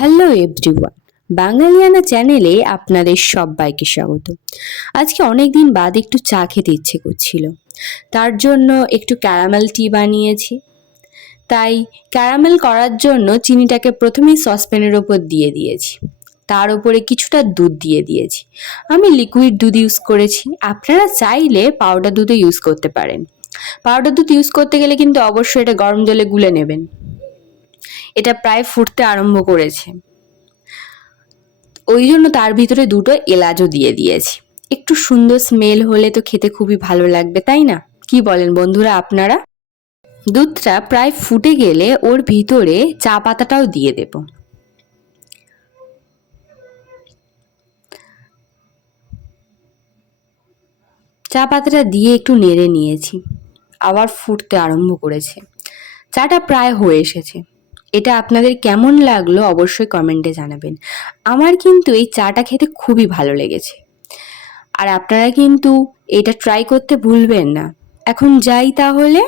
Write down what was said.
Hello everyone, বাঙালিয়ানা চ্যানেলে আপনাদের সবাইকে স্বাগত। আজকে অনেক দিন বাদ একটু চা খেতে ইচ্ছে করছিল, তার জন্য একটু ক্যারামেল টি বানিয়েছি। তাই ক্যারামেল করার জন্য চিনিটাকে প্রথমেই সসপ্যানের ওপর দিয়ে দিয়েছি, তার উপরে কিছুটা দুধ দিয়ে দিয়েছি। আমি লিকুইড দুধ ইউজ করেছি, আপনারা চাইলে পাউডার দুধও ইউজ করতে পারেন। পাউডার দুধ ইউজ করতে গেলে কিন্তু অবশ্যই এটা গরম জলে গুলে নেবেন। এটা প্রায় ফুটতে আরম্ভ করেছে, ওই জন্য তার ভিতরে দুটো এলাচও দিয়ে দিয়েছি। একটু সুন্দর স্মেল হলে তো খেতে খুবই ভালো লাগবে, তাই না? কি বলেন বন্ধুরা আপনারা? দুধটা প্রায় ফুটে গেলে ওর ভিতরে চা পাতাটাও দিয়ে দেব। চা পাতাটা দিয়ে একটু নেড়ে নিয়েছি, আবার ফুটতে আরম্ভ করেছে। চাটা প্রায় হয়ে এসেছে। এটা আপনাদের কেমন লাগলো অবশ্যই কমেন্টে জানাবেন। আমার কিন্তু এই চাটা খেতে খুবই ভালো লেগেছে, আর আপনারা কিন্তু এটা ট্রাই করতে ভুলবেন না। এখন যাই তাহলে।